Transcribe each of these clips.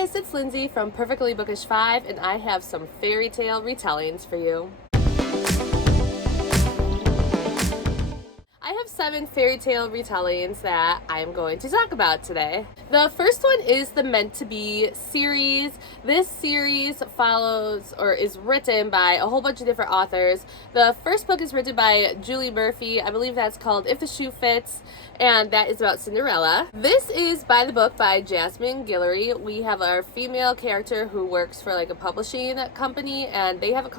guys, it's Lindsay from Perfectly Bookish 5, and I have some fairy tale retellings for you. I have 7 fairy tale retellings that I'm going to talk about today. The first one is the Meant to Be series. This series follows or is written by a whole bunch of different authors. The first book is written by Julie Murphy. I believe that's called If the Shoe Fits, and that is about Cinderella. This is by the book by Jasmine Guillory. We have our female character who works for like a publishing company, and they have a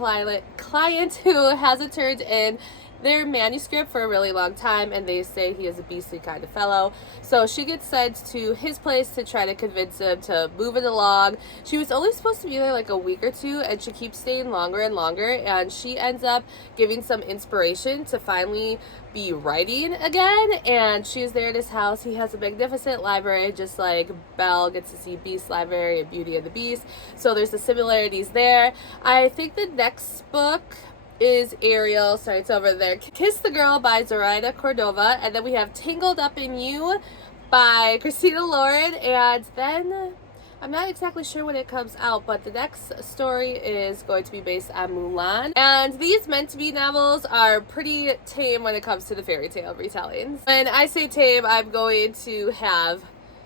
client who hasn't turned in their manuscript for a really long time, and they say he is a beastly kind of fellow. So she gets sent to his place to try to convince him to move it along. She was only supposed to be there like a week or two, and she keeps staying longer and longer, and she ends up giving some inspiration to finally be writing again. And she's there at his house. He has a magnificent library, just like Belle gets to see Beast's library and Beauty and the Beast. So there's the similarities there. I think the next book is Ariel, sorry, it's over there. Kiss the Girl by Zoraida Cordova, and then we have Tangled Up in You by Christina Lauren, and then I'm not exactly sure when it comes out, but the next story is going to be based on Mulan. And these Meant to Be novels are pretty tame when it comes to the fairy tale retellings. When I say tame, I'm going to have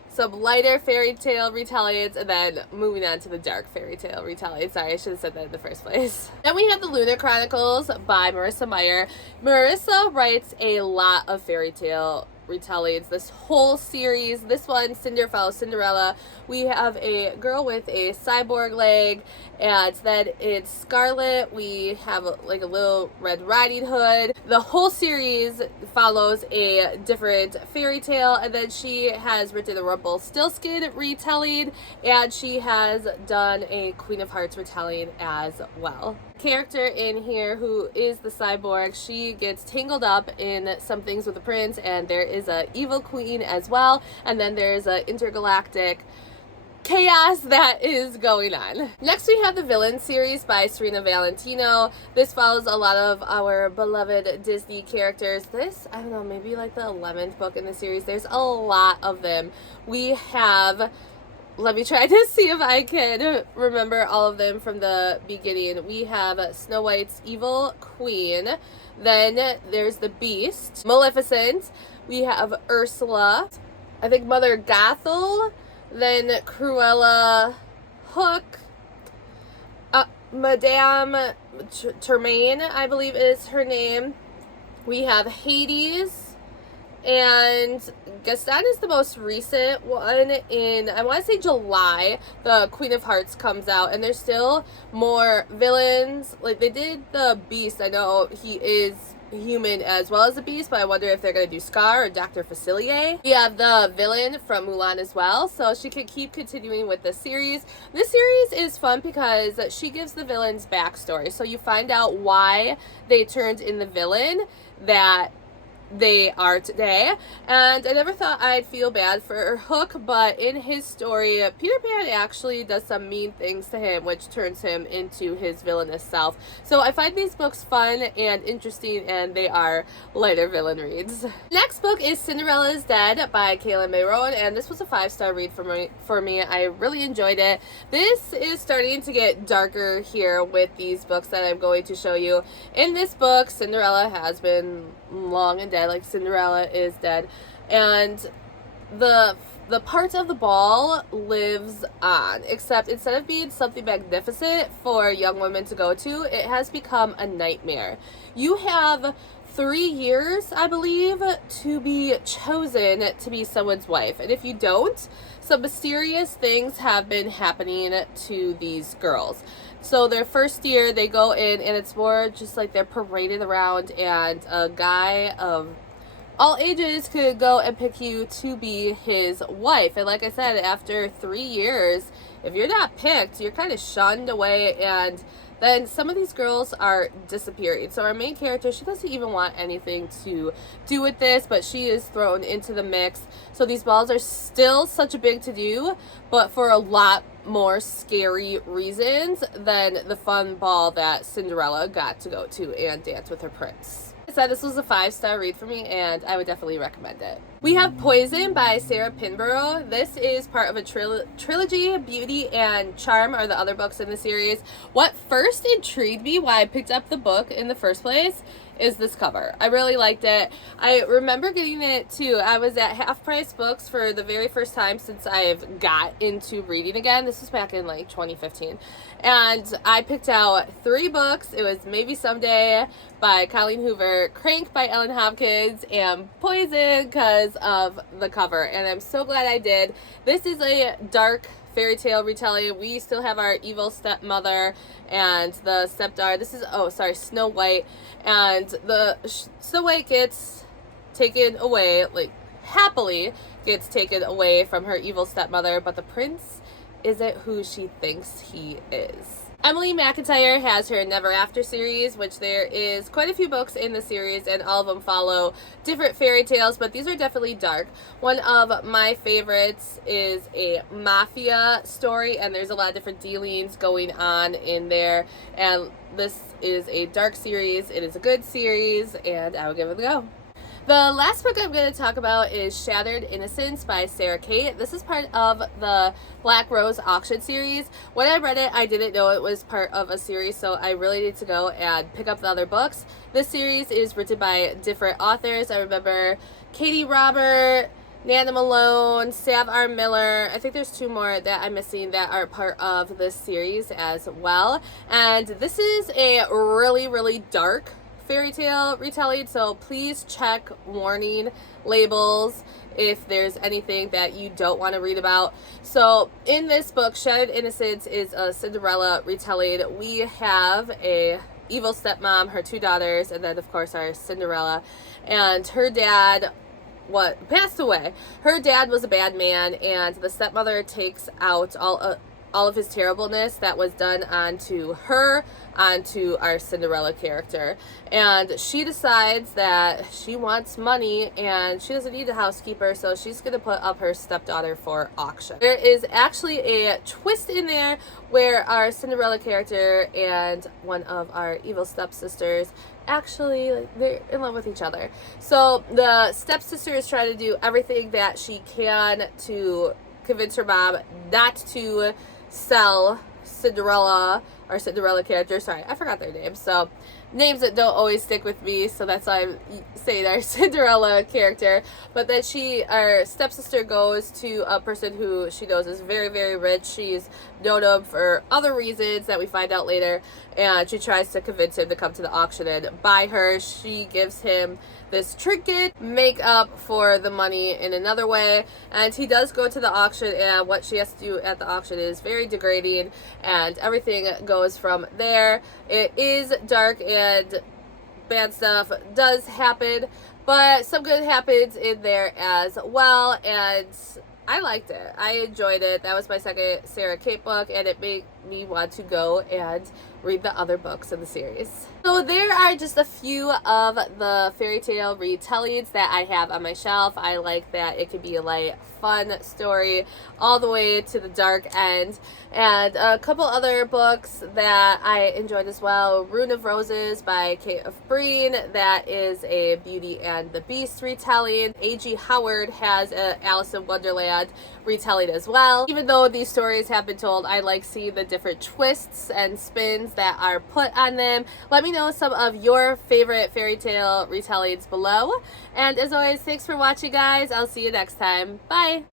some lighter fairy tale retellings, and then moving on to the dark fairy tale retellings. Sorry, I should have said that in the first place. Then we have the Lunar Chronicles by Marissa Meyer. Marissa writes a lot of fairy tale retellings. This whole series, this one, Cinder follows Cinderella. We have a girl with a cyborg leg, and then in Scarlet we have like a little Red Riding Hood. The whole series follows a different fairy tale, and then she has written a Rumpelstiltskin retelling, and she has done a Queen of Hearts retelling as well. Character in here who is the cyborg, she gets tangled up in some things with the prince, and there is a evil queen as well, and then there's a intergalactic chaos that is going on. Next we have the Villain series by Serena Valentino. This follows a lot of our beloved Disney characters. This, I don't know, maybe like the 11th book in the series. There's a lot of them. We have, let me try to see if I can remember all of them from the beginning. We have Snow White's Evil Queen. Then there's the Beast, Maleficent. We have Ursula. I think Mother Gothel. Then Cruella, Hook. Madame Tremaine, I believe is her name. We have Hades. And Gaston is the most recent one. In, I want to say July, the Queen of Hearts comes out, and there's still more villains. Like they did the Beast. I know he is human as well as the Beast, but I wonder if they're going to do Scar or Dr. Facilier. We have the villain from Mulan as well, so she could keep continuing with the series. This series is fun because she gives the villain's backstory, so you find out why they turned in the villain that they are today. And I never thought I'd feel bad for Hook, but in his story, Peter Pan actually does some mean things to him, which turns him into his villainous self. So I find these books fun and interesting, and they are lighter villain reads. Next book is Cinderella is Dead by Kaylin May Rowan, and this was a 5-star read for me. I really enjoyed it. This is starting to get darker here with these books that I'm going to show you. In this book, Cinderella has been long and dead, like Cinderella is dead, and the part of the ball lives on, except instead of being something magnificent for young women to go to, it has become a nightmare. You have 3 years, I believe, to be chosen to be someone's wife, and if you don't, some mysterious things have been happening to these girls. So their first year, they go in, and it's more just like they're paraded around, and a guy of all ages could go and pick you to be his wife. And like I said, after 3 years, if you're not picked, you're kind of shunned away, and then some of these girls are disappearing. So our main character, she doesn't even want anything to do with this, but she is thrown into the mix. So these balls are still such a big to-do, but for a lot more scary reasons than the fun ball that Cinderella got to go to and dance with her prince. said, this was a 5-star read for me, and I would definitely recommend it. We have Poison by Sarah Pinborough. This is part of a trilogy. Beauty and Charm are the other books in the series. What first intrigued me why I picked up the book in the first place is this cover. I really liked it. I remember getting it too. I was at Half Price Books for the very first time since I've got into reading again. This was back in like 2015. And I picked out 3 books. It was Maybe Someday by Colleen Hoover, Crank by Ellen Hopkins, and Poison because of the cover. And I'm so glad I did. This is a dark fairy tale retelling. We still have our evil stepmother and the stepdaughter. This is, Snow White. And the Snow White gets taken away, like happily gets taken away from her evil stepmother, but the prince isn't who she thinks he is. Emily McIntyre has her Never After series, which there is quite a few books in the series, and all of them follow different fairy tales, but these are definitely dark. One of my favorites is a mafia story, and there's a lot of different dealings going on in there, and this is a dark series. It is a good series, and I will give it a go. The last book I'm going to talk about is Shattered Innocence by Sarah Kate. This is part of the Black Rose auction series. When I read it, I didn't know it was part of a series, so I really need to go and pick up the other books. This series is written by different authors. I remember Katie Robert, Nana Malone, Sav R. Miller. I think there's 2 more that I'm missing that are part of this series as well. And this is a really, really dark fairy tale retelling, so please check warning labels if there's anything that you don't want to read about. So in this book, Shattered Innocence is a Cinderella retelling. We have a evil stepmom, her 2 daughters, and then of course our Cinderella, and her dad passed away. Her dad was a bad man, and the stepmother takes out all of his terribleness that was done onto her, onto our Cinderella character. And she decides that she wants money and she doesn't need a housekeeper, so she's going to put up her stepdaughter for auction. There is actually a twist in there where our Cinderella character and one of our evil stepsisters actually, they're in love with each other. So the stepsister is trying to do everything that she can to convince her mom not to sell Cinderella, or Cinderella character, sorry, I forgot their names, so names that don't always stick with me, so that's why I'm saying our Cinderella character. But then our stepsister goes to a person who she knows is very, very rich. She's known him for other reasons that we find out later, and she tries to convince him to come to the auction and buy her. She gives him this trinket, make up for the money in another way, and he does go to the auction, and what she has to do at the auction is very degrading, and everything goes from there. It is dark and bad stuff does happen, but some good happens in there as well, and I liked it. I enjoyed it. That was my second Sarah Kate book, and it made me want to go and read the other books in the series. So there are just a few of the fairy tale retellings that I have on my shelf. I like that it could be a light, fun story all the way to the dark end. And a couple other books that I enjoyed as well. Rune of Roses by Kate of Breen. That is a Beauty and the Beast retelling. A.G. Howard has a Alice in Wonderland retelling as well. Even though these stories have been told, I like seeing the different twists and spins that are put on them. Let me know some of your favorite fairy tale retellings below. And as always, thanks for watching, guys. I'll see you next time. Bye!